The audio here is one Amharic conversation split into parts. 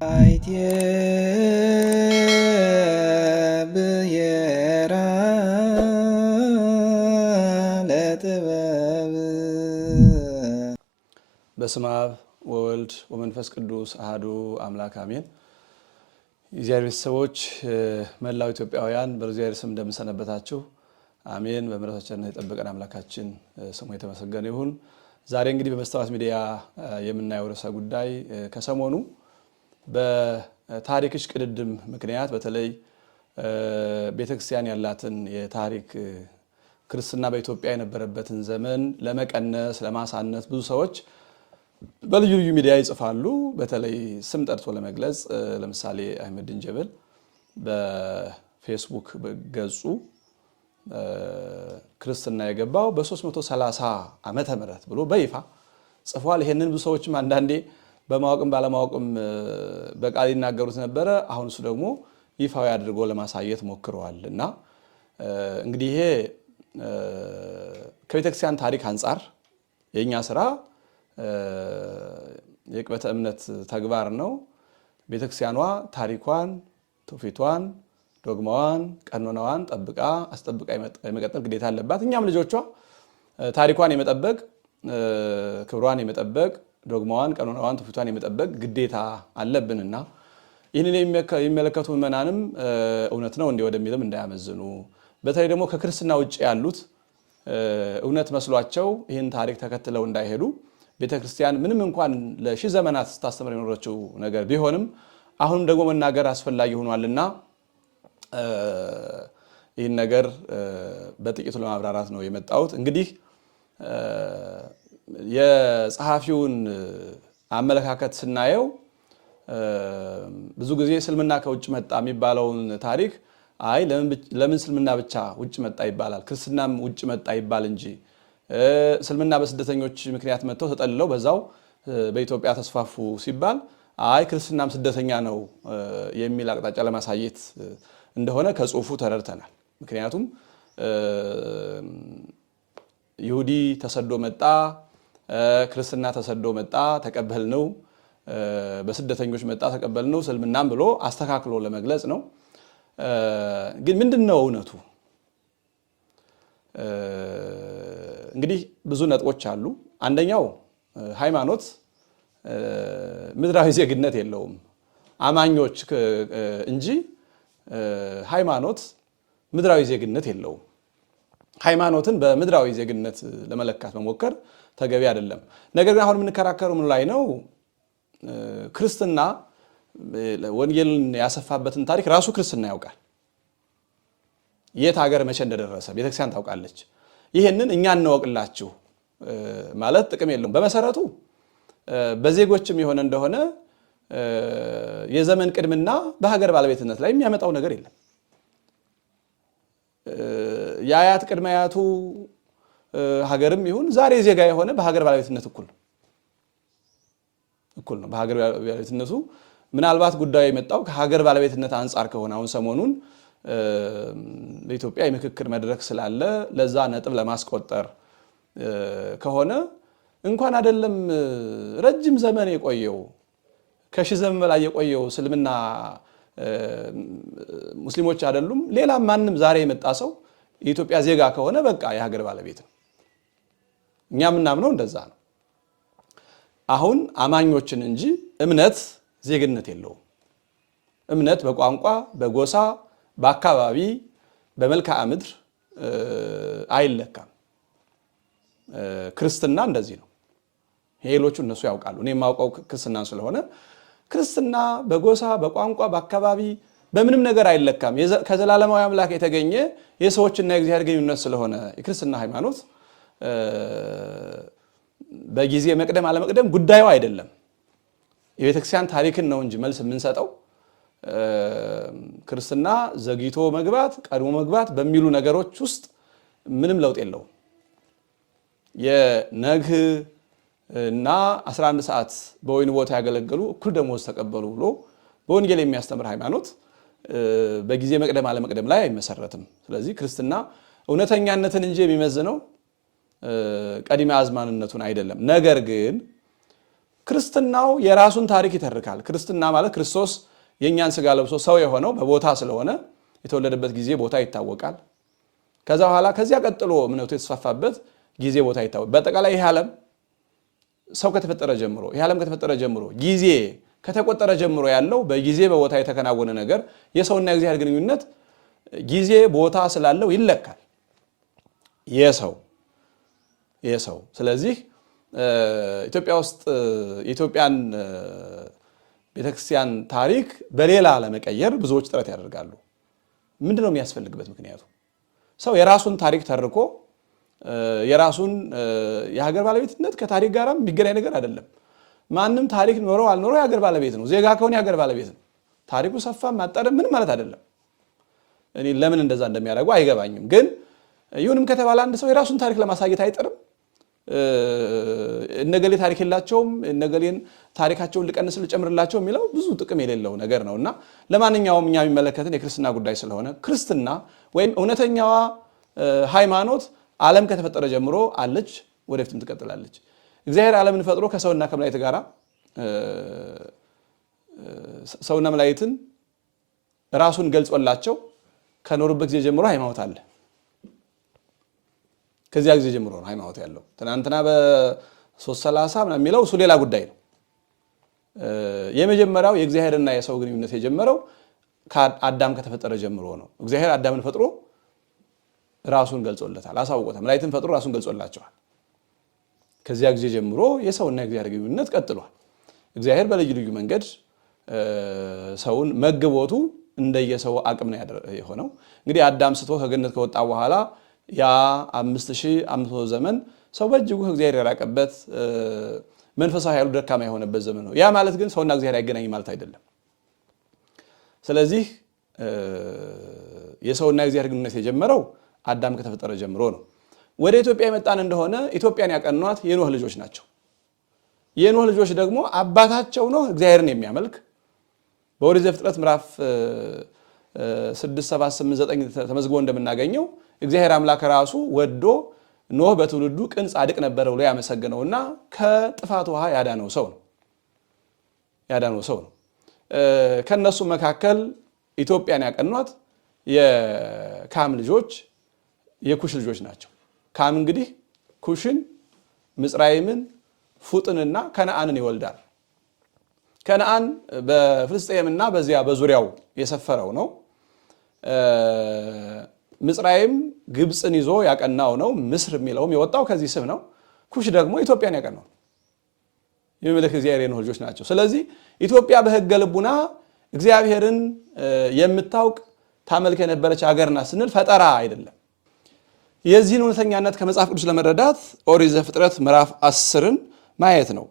አይቴ ብሔራ ለጥበብ በስመ አብ ወወልድ ወመንፈስ ቅዱስ አሐዱ አምላክ አሜን። የእግዚአብሔር ቤተሰቦች መላው ኢትዮጵያውያን በእግዚአብሔር ስም እንደምንሰነበታችሁ አሜን። በምሕረቱና የጠበቀን አምላካችን ስሙ የተመሰገነ ይሁን። ዛሬ እንግዲህ በመስታወት ሚዲያ የምናየው ርዕሰ ጉዳይ ከሰሞኑ በታሪክ እሽቅድድም ምክንያት በተለይ ቤተክርስቲያን ያላትን የታሪክ ክርስትና በኢትዮጵያ የነበረበትን ዘመን ለመቀነስ ለማሳነስ ብዙ ሰዎች በልዩ ልዩ ሚዲያ ይጽፋሉ። በተለይ ስም ጠርቶ ለመግለጽ ለምሳሌ አህመዲን ጀበል በፌስቡክ ገጹ ክርስትና የገባው በ330 ዓመተ ምህረት ብሎ በይፋ ጽፏል። ይሄንን ብዙ ሰዎችም አንዳንዴ በማወቅም ባለማወቅም በቃል ይናገሩት ነበረ። አሁን እሱ ደግሞ ይፋዊ አድርጎ ለማሳየት ሞክረዋል እና እንግዲህ ይሄ ከቤተክርስቲያን ታሪክ አንጻር የኛ ስራ የቅበተ እምነት ተግባር ነው። ቤተክርስቲያኗ ታሪኳን፣ ትውፊቷን፣ ዶግማዋን፣ ቀኖናዋን ጠብቃ አስጠብቃ የመቀጠል ግዴታ አለባት። እኛም ልጆቿ ታሪኳን የመጠበቅ ክብሯን የመጠበቅ ዶግማዋን፣ ቀኖናዋን፣ ትውፊቷን የመጠበቅ ግዴታ አለብንና ይህንን የሚመለከቱ ምዕመናንም እውነት ነው እንዲህ ወደሚልም እንዳያመዝኑ፣ በተለይ ደግሞ ከክርስትና ውጭ ያሉት እውነት መስሏቸው ይህን ታሪክ ተከትለው እንዳይሄዱ ቤተክርስቲያን ምንም እንኳን ለሺህ ዘመናት ስታስተምር የኖረችው ነገር ቢሆንም አሁንም ደግሞ መናገር አስፈላጊ ሆኗልና ይህን ነገር በጥቂቱ ለማብራራት ነው የመጣሁት። እንግዲህ የጸሐፊውን አመለካከት ስናየው ብዙ ጊዜ እስልምና ከውጭ መጣ የሚባለውን ታሪክ አይ ለምን እስልምና ብቻ ውጭ መጣ ይባላል፣ ክርስትናም ውጭ መጣ ይባል እንጂ እስልምና በስደተኞች ምክንያት መጥተው ተጠልለው በዛው በኢትዮጵያ ተስፋፉ ሲባል አይ ክርስትናም ስደተኛ ነው የሚል አቅጣጫ ለማሳየት እንደሆነ ከጽሁፉ ተረድተናል። ምክንያቱም ይሁዲ ተሰዶ መጣ፣ ክርስትና ተሰዶ መጣ ተቀበልነው፣ በስደተኞች መጣ ተቀበልነው እስልምናም ብሎ አስተካክሎ ለመግለጽ ነው። ግን ምንድነው እውነቱ? እንግዲህ ብዙ ነጥቦች አሉ። አንደኛው ሃይማኖት ምድራዊ ዜግነት የለውም። አማኞች እንጂ ሃይማኖት ምድራዊ ዜግነት የለውም። ሃይማኖትን በምድራዊ ዜግነት ለመለካት መሞከር ተገቢ አይደለም። ነገር ግን አሁን የምንከራከረው ምን ላይ ነው? ክርስትና ወንጌልን ያሰፋበትን ታሪክ ራሱ ክርስትና ያውቃል። የት ሀገር መቼ እንደደረሰ ቤተክርስቲያን ታውቃለች። ይሄንን እኛ እንወቅላችሁ ማለት ጥቅም የለውም። በመሰረቱ በዜጎችም የሆነ እንደሆነ የዘመን ቅድምና በሀገር ባለቤትነት ላይ የሚያመጣው ነገር የለም። የአያት ቅድመ አያቱ ሀገርም ይሁን ዛሬ ዜጋ የሆነ በሀገር ባለቤትነት እኩል ነው። በሀገር ባለቤትነቱ ምናልባት ጉዳዩ የመጣው ከሀገር ባለቤትነት አንጻር ከሆነ አሁን ሰሞኑን በኢትዮጵያ የምክክር መድረክ ስላለ ለዛ ነጥብ ለማስቆጠር ከሆነ እንኳን አይደለም ረጅም ዘመን የቆየው ከሺህ ዘመን በላይ የቆየው እስልምና ሙስሊሞች አይደሉም ሌላ ማንም ዛሬ የመጣ ሰው የኢትዮጵያ ዜጋ ከሆነ በቃ የሀገር ባለቤት ነው። እኛ ምናምነው እንደዛ ነው። አሁን አማኞችን እንጂ እምነት ዜግነት የለውም። እምነት በቋንቋ፣ በጎሳ፣ በአካባቢ፣ በመልክዓ ምድር አይለካም። ክርስትና እንደዚህ ነው። ሌሎቹ እነሱ ያውቃሉ። እኔ የማውቀው ክርስትና ስለሆነ ክርስትና በጎሳ፣ በቋንቋ፣ በአካባቢ በምንም ነገር አይለካም። ከዘላለማዊ አምላክ የተገኘ የሰዎችና የእግዚአብሔር ግንኙነት ስለሆነ የክርስትና ሃይማኖት በጊዜ መቅደም አለመቅደም ጉዳዩ አይደለም። የቤተክርስቲያን ታሪክን ነው እንጂ መልስ የምንሰጠው ክርስትና ዘግይቶ መግባት ቀድሞ መግባት በሚሉ ነገሮች ውስጥ ምንም ለውጥ የለውም። የነግህ እና 11 ሰዓት በወይን ቦታ ያገለገሉ እኩል ደሞዝ ተቀበሉ ብሎ በወንጌል የሚያስተምር ሃይማኖት በጊዜ መቅደም አለመቅደም ላይ አይመሰረትም። ስለዚህ ክርስትና እውነተኛነትን እንጂ የሚመዝነው ቀዲመ አዝማንነቱን አይደለም። ነገር ግን ክርስትናው የራሱን ታሪክ ይተርካል። ክርስትና ማለት ክርስቶስ የኛን ስጋ ለብሶ ሰው የሆነው በቦታ ስለሆነ የተወለደበት ጊዜ ቦታ ይታወቃል። ከዛ በኋላ ከዚያ ቀጥሎ እምነቱ የተስፋፋበት ጊዜ ቦታ ይታወቃል። በአጠቃላይ ይህ ዓለም ሰው ከተፈጠረ ጀምሮ ጊዜ ከተቆጠረ ጀምሮ ያለው በጊዜ በቦታ የተከናወነ ነገር የሰውና የእግዚአብሔር ግንኙነት ጊዜ ቦታ ስላለው ይለካል። የሰው ስለዚህ ኢትዮጵያ ውስጥ የኢትዮጵያን ቤተክርስቲያን ታሪክ በሌላ ለመቀየር ብዙዎች ጥረት ያደርጋሉ። ምንድነው የሚያስፈልግበት ምክንያቱ? ሰው የራሱን ታሪክ ተርኮ የራሱን የሀገር ባለቤትነት ከታሪክ ጋር የሚገናኝ ነገር አይደለም። ማንም ታሪክ ኖረው አልኖረው የሀገር ባለቤት ነው። ዜጋ ከሆነ የሀገር ባለቤት ነው። ታሪኩ ሰፋም ማጠረም ምንም ማለት አይደለም። እኔ ለምን እንደዛ እንደሚያደርጉ አይገባኝም። ግን ይሁንም ከተባለ አንድ ሰው የራሱን ታሪክ ለማሳየት አይጥርም። እነገሌ ታሪክ የላቸውም፣ እነገሌን ታሪካቸውን ልቀንስ ልጨምርላቸው የሚለው ብዙ ጥቅም የሌለው ነገር ነውና ለማንኛውም እኛ የሚመለከትን የክርስትና ጉዳይ ስለሆነ ክርስትና ወይም እውነተኛዋ ሃይማኖት ዓለም ከተፈጠረ ጀምሮ አለች፣ ወደፊትም ትቀጥላለች። እግዚአብሔር ዓለምን ፈጥሮ ከሰውና ከመላእክት ጋራ ሰውና መላእክትን ራሱን ገልጾላቸው ከኖሩበት ጊዜ ጀምሮ ሃይማኖት አለ። ከዚያ ጊዜ ጀምሮ ነው ሃይማኖት ያለው። ትናንትና በ330 ምናምን የሚለው እሱ ሌላ ጉዳይ ነው። የመጀመሪያው የእግዚአብሔርና የሰው ግንኙነት የጀመረው ከአዳም ከተፈጠረ ጀምሮ ነው። እግዚአብሔር አዳምን ፈጥሮ ራሱን ገልጾለታል፣ አሳውቆታል። መላእክትን ፈጥሮ ራሱን ገልጾላቸዋል። ከዚያ ጊዜ ጀምሮ የሰውና የእግዚአብሔር ግንኙነት ቀጥሏል። እግዚአብሔር በልዩ ልዩ መንገድ ሰውን መግቦቱ እንደየሰው አቅም ነው የሆነው። እንግዲህ አዳም ስቶ ከገነት ከወጣ በኋላ ያ 5500 ዘመን ሰው በእጅጉ ከእግዚአብሔር የራቀበት መንፈሳዊ ኃይሉ ደካማ የሆነበት ዘመን ነው። ያ ማለት ግን ሰውና እግዚአብሔር አይገናኝም ማለት አይደለም። ስለዚህ የሰውና የእግዚአብሔር ግንኙነት የጀመረው አዳም ከተፈጠረ ጀምሮ ነው። ወደ ኢትዮጵያ የመጣን እንደሆነ ኢትዮጵያን ያቀኗት የኖህ ልጆች ናቸው። የኖህ ልጆች ደግሞ አባታቸው ኖህ እግዚአብሔርን የሚያመልክ በኦሪት ዘፍጥረት ምዕራፍ 6፣ 7፣ 8፣ 9 ተመዝግቦ እንደምናገኘው እግዚአብሔር አምላክ ራሱ ወዶ ኖህ በትውልዱ ቅን ጻድቅ ነበረ ብሎ ያመሰገነውና ከጥፋት ውሃ ያዳነው ሰው ነው። ከነሱ መካከል ኢትዮጵያን ያቀኗት የካም ልጆች የኩሽ ልጆች ናቸው። ካም እንግዲህ ኩሽን፣ ምጽራይምን፣ ፉጥንና ከነአንን ይወልዳል። ከነአን በፍልስጤምና በዚያ በዙሪያው የሰፈረው ነው። ምጽራይም ግብፅን ይዞ ያቀናው ነው። ምስር የሚለውም የወጣው ከዚህ ስም ነው። ኩሽ ደግሞ ኢትዮጵያን ያቀናው የሚመለክ እግዚአብሔር የኖህ ልጆች ናቸው። ስለዚህ ኢትዮጵያ በሕገ ልቡና እግዚአብሔርን የምታውቅ ታመልክ የነበረች ሀገር ናት ስንል ፈጠራ አይደለም። የዚህን እውነተኛነት ከመጽሐፍ ቅዱስ ለመረዳት ኦሪት ዘፍጥረት ምዕራፍ 10ን ማየት ነው።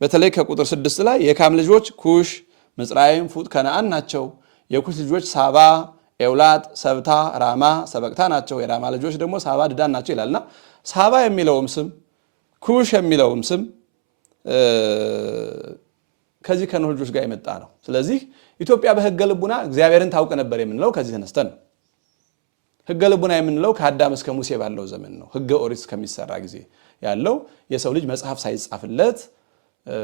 በተለይ ከቁጥር 6 ላይ የካም ልጆች ኩሽ፣ ምጽራይም፣ ፉጥ፣ ከነአን ናቸው። የኩሽ ልጆች ሳባ፣ ኤውላጥ፣ ሰብታ፣ ራማ፣ ሰበቅታ ናቸው። የራማ ልጆች ደግሞ ሳባ፣ ድዳን ናቸው ይላልና ሳባ የሚለውም ስም ኩሽ የሚለውም ስም ከዚህ ከኖህ ልጆች ጋር የመጣ ነው። ስለዚህ ኢትዮጵያ በሕገ ልቡና እግዚአብሔርን ታውቅ ነበር የምንለው ከዚህ ተነስተን ነው። ሕገ ልቡና የምንለው ከአዳም እስከ ሙሴ ባለው ዘመን ነው። ሕገ ኦሪት ከሚሰራ ጊዜ ያለው የሰው ልጅ መጽሐፍ ሳይጻፍለት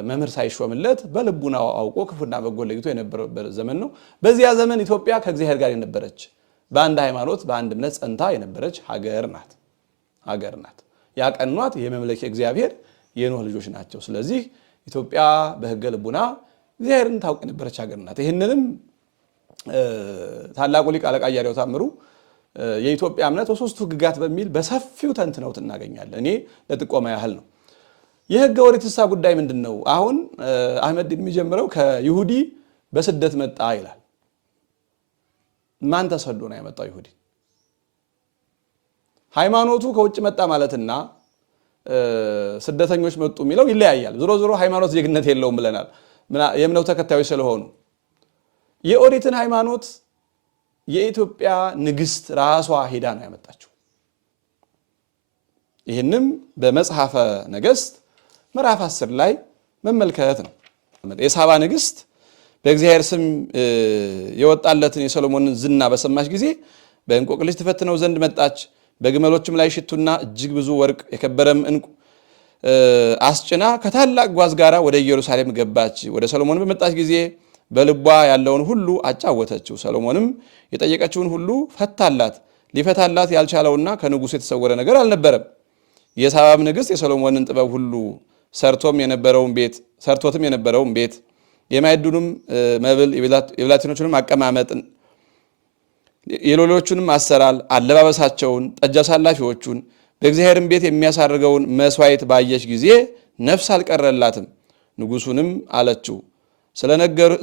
መምህር ሳይሾምለት በልቡናው አውቆ ክፉና በጎ ለይቶ የነበረበት ዘመን ነው። በዚያ ዘመን ኢትዮጵያ ከእግዚአብሔር ጋር የነበረች በአንድ ሃይማኖት በአንድ እምነት ጸንታ የነበረች ሀገር ናት። ያቀኗት የመምለክ እግዚአብሔር የኖህ ልጆች ናቸው። ስለዚህ ኢትዮጵያ በሕገ ልቡና እግዚአብሔርን ታውቅ የነበረች ሀገር ናት። ይህንንም ታላቁ ሊቅ አለቃ ኢያሪው ታምሩ የኢትዮጵያ እምነት በሶስቱ ሕግጋት በሚል በሰፊው ተንትነውት እናገኛለን። እኔ ለጥቆማ ያህል ነው። የሕገ ኦሪትሳ ጉዳይ ምንድን ነው? አሁን አህመድ የሚጀምረው ከይሁዲ በስደት መጣ ይላል። ማን ተሰዶ ነው ያመጣው? ይሁዲ። ሃይማኖቱ ከውጭ መጣ ማለትና ስደተኞች መጡ የሚለው ይለያያል። ዞሮ ሃይማኖት ዜግነት የለውም ብለናል፣ የእምነቱ ተከታዮች ስለሆኑ። የኦሪትን ሃይማኖት የኢትዮጵያ ንግስት ራሷ ሄዳ ነው ያመጣችው። ይህንም በመጽሐፈ ነገሥት ምዕራፍ 10 ላይ መመልከት ነው። የሳባ ንግስት በእግዚአብሔር ስም የወጣለትን የሰሎሞንን ዝና በሰማች ጊዜ በእንቆቅልሽ ትፈትነው ዘንድ መጣች። በግመሎችም ላይ ሽቱና እጅግ ብዙ ወርቅ የከበረም ዕንቁ አስጭና ከታላቅ ጓዝ ጋራ ወደ ኢየሩሳሌም ገባች። ወደ ሰሎሞን በመጣች ጊዜ በልቧ ያለውን ሁሉ አጫወተችው። ሰሎሞንም የጠየቀችውን ሁሉ ፈታላት። ሊፈታላት ያልቻለውና ከንጉሱ የተሰወረ ነገር አልነበረም። የሳባም ንግሥት የሰሎሞንን ጥበብ ሁሉ ሰርቶትም የነበረውን ቤት የማዕዱንም መብል የብላቴኖቹንም አቀማመጥን የሎሌዎቹንም አሰራር አለባበሳቸውን ጠጅ አሳላፊዎቹን በእግዚአብሔርም ቤት የሚያሳርገውን መስዋዕት ባየች ጊዜ ነፍስ አልቀረላትም። ንጉሱንም አለችው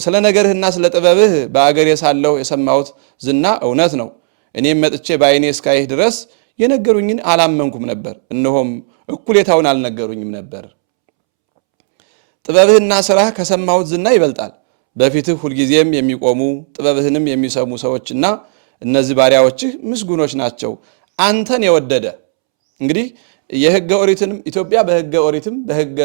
ስለ ነገርህና ስለ ጥበብህ በአገሬ ሳለሁ የሰማሁት ዝና እውነት ነው። እኔም መጥቼ በዓይኔ እስካይህ ድረስ የነገሩኝን አላመንኩም ነበር፣ እነሆም እኩሌታውን አልነገሩኝም ነበር። ጥበብህና ስራህ ከሰማሁት ዝና ይበልጣል። በፊትህ ሁልጊዜም የሚቆሙ ጥበብህንም የሚሰሙ ሰዎችና እነዚህ ባሪያዎችህ ምስጉኖች ናቸው። አንተን የወደደ እንግዲህ የሕገ ኦሪትንም ኢትዮጵያ በሕገ ኦሪትም በሕገ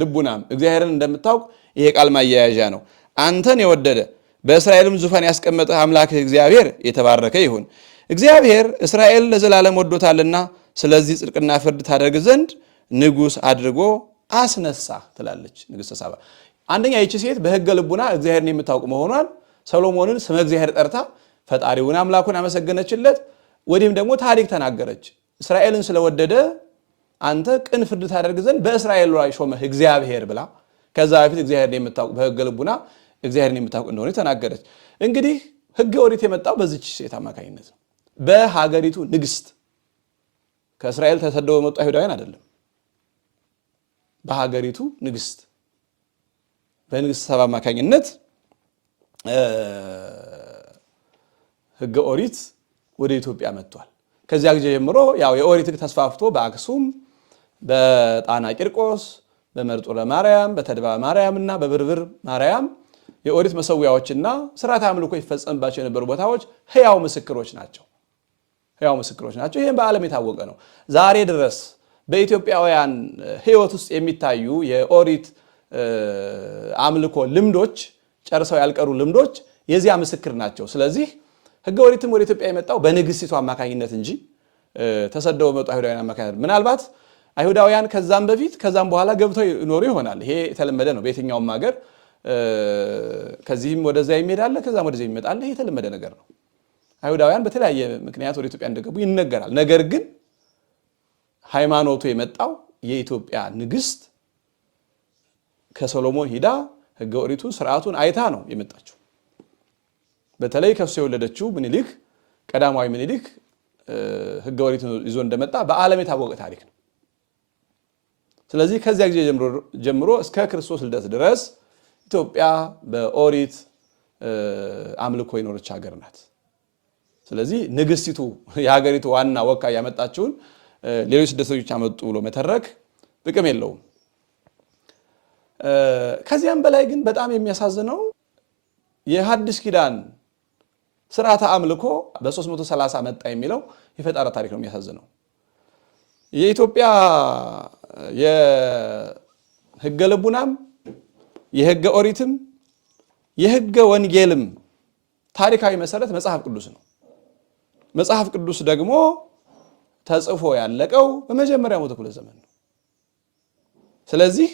ልቡናም እግዚአብሔርን እንደምታውቅ ይሄ ቃል ማያያዣ ነው። አንተን የወደደ በእስራኤልም ዙፋን ያስቀመጠህ አምላክህ እግዚአብሔር የተባረከ ይሁን። እግዚአብሔር እስራኤል ለዘላለም ወዶታልና ስለዚህ ጽድቅና ፍርድ ታደርግ ዘንድ ንጉሥ አድርጎ አስነሳ ትላለች ንግሥተ ሳባ። አንደኛ ይቺ ሴት በሕገ ልቡና እግዚአብሔርን የምታውቅ መሆኗን ሰሎሞንን ስመ እግዚአብሔር ጠርታ ፈጣሪውን አምላኩን አመሰገነችለት። ወዲህም ደግሞ ታሪክ ተናገረች። እስራኤልን ስለወደደ አንተ ቅን ፍርድ ታደርግ ዘንድ በእስራኤል ላይ ሾመህ እግዚአብሔር ብላ ከዛ በፊት እግዚአብሔርን የምታውቅ በሕገ ልቡና እግዚአብሔርን የምታውቅ እንደሆነ ተናገረች። እንግዲህ ሕገ ኦሪት የመጣው በዚች ሴት አማካኝነት ነው። በሀገሪቱ ንግሥት ከእስራኤል ተሰደው የመጡ አይሁዳውያን አይደለም። በሀገሪቱ ንግሥት በንግሥት ሳባ አማካኝነት ሕገ ኦሪት ወደ ኢትዮጵያ መጥቷል። ከዚያ ጊዜ ጀምሮ ያው የኦሪት ሕግ ተስፋፍቶ በአክሱም፣ በጣና ቂርቆስ፣ በመርጦለ ማርያም፣ በተድባ ማርያም እና በብርብር ማርያም የኦሪት መሰዊያዎችና ስርዓተ አምልኮ ይፈጸምባቸው የነበሩ ቦታዎች ሕያው ምስክሮች ናቸው። ሕያው ምስክሮች ናቸው። ይህም በዓለም የታወቀ ነው። ዛሬ ድረስ በኢትዮጵያውያን ሕይወት ውስጥ የሚታዩ የኦሪት አምልኮ ልምዶች ጨርሰው ያልቀሩ ልምዶች የዚያ ምስክር ናቸው። ስለዚህ ሕገ ኦሪትም ወደ ኢትዮጵያ የመጣው በንግሥቲቱ አማካኝነት እንጂ ተሰደው በመጡ አይሁዳውያን አማካኝነት፣ ምናልባት አይሁዳውያን ከዛም በፊት ከዛም በኋላ ገብተው ይኖሩ ይሆናል። ይሄ የተለመደ ነው። በየትኛውም ሀገር ከዚህም ወደዚያ የሚሄዳለ ከዛም ወደዚያ የሚመጣለ። ይሄ የተለመደ ነገር ነው። አይሁዳውያን በተለያየ ምክንያት ወደ ኢትዮጵያ እንደገቡ ይነገራል። ነገር ግን ሃይማኖቱ የመጣው የኢትዮጵያ ንግሥት ከሰሎሞን ሂዳ ሕገ ኦሪቱን ስርዓቱን አይታ ነው የመጣችው። በተለይ ከሱ የወለደችው ምኒልክ ቀዳማዊ ምኒልክ ሕገ ኦሪቱን ይዞ እንደመጣ በዓለም የታወቀ ታሪክ ነው። ስለዚህ ከዚያ ጊዜ ጀምሮ እስከ ክርስቶስ ልደት ድረስ ኢትዮጵያ በኦሪት አምልኮ የኖረች ሀገር ናት። ስለዚህ ንግሥቲቱ የሀገሪቱ ዋና ወካይ ያመጣችውን ሌሎች ስደተኞች አመጡ ብሎ መተረክ ጥቅም የለውም። ከዚያም በላይ ግን በጣም የሚያሳዝነው የሐዲስ ኪዳን ስርዓተ አምልኮ በ330 መጣ የሚለው የፈጠራ ታሪክ ነው የሚያሳዝነው። የኢትዮጵያ የሕገ ልቡናም የሕገ ኦሪትም የሕገ ወንጌልም ታሪካዊ መሰረት መጽሐፍ ቅዱስ ነው። መጽሐፍ ቅዱስ ደግሞ ተጽፎ ያለቀው በመጀመሪያው መቶ ክፍለ ዘመን ነው። ስለዚህ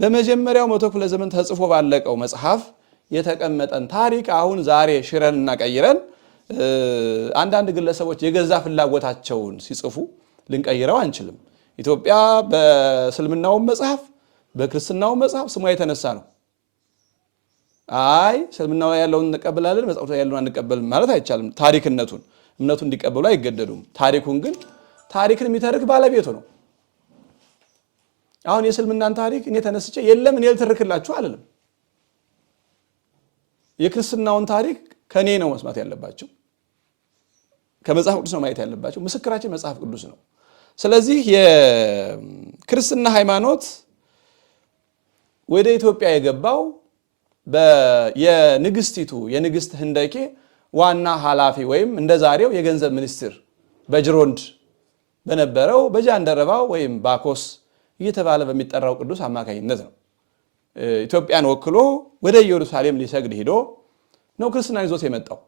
በመጀመሪያው መቶ ክፍለ ዘመን ተጽፎ ባለቀው መጽሐፍ የተቀመጠን ታሪክ አሁን ዛሬ ሽረን እና ቀይረን አንዳንድ ግለሰቦች የገዛ ፍላጎታቸውን ሲጽፉ ልንቀይረው አንችልም። ኢትዮጵያ በእስልምናው መጽሐፍ በክርስትናው መጽሐፍ ስሟ የተነሳ ነው። አይ እስልምናው ያለውን እንቀበላለን መጽሐፉ ያለውን አንቀበልም ማለት አይቻልም። ታሪክነቱን እምነቱን እንዲቀበሉ አይገደዱም። ታሪኩን ግን ታሪክን የሚተርክ ባለቤቱ ነው። አሁን የእስልምናን ታሪክ እኔ ተነስቼ የለም እኔ ልተርክላችሁ አልልም። የክርስትናውን ታሪክ ከኔ ነው መስማት ያለባቸው፣ ከመጽሐፍ ቅዱስ ነው ማየት ያለባቸው። ምስክራችን መጽሐፍ ቅዱስ ነው። ስለዚህ የክርስትና ሃይማኖት ወደ ኢትዮጵያ የገባው የንግሥቲቱ የንግሥት ህንደኬ ዋና ኃላፊ ወይም እንደ ዛሬው የገንዘብ ሚኒስትር በጅሮንድ በነበረው በጃንደረባው ወይም ባኮስ እየተባለ በሚጠራው ቅዱስ አማካኝነት ነው። ኢትዮጵያን ወክሎ ወደ ኢየሩሳሌም ሊሰግድ ሄዶ ነው ክርስትናን ይዞት የመጣው።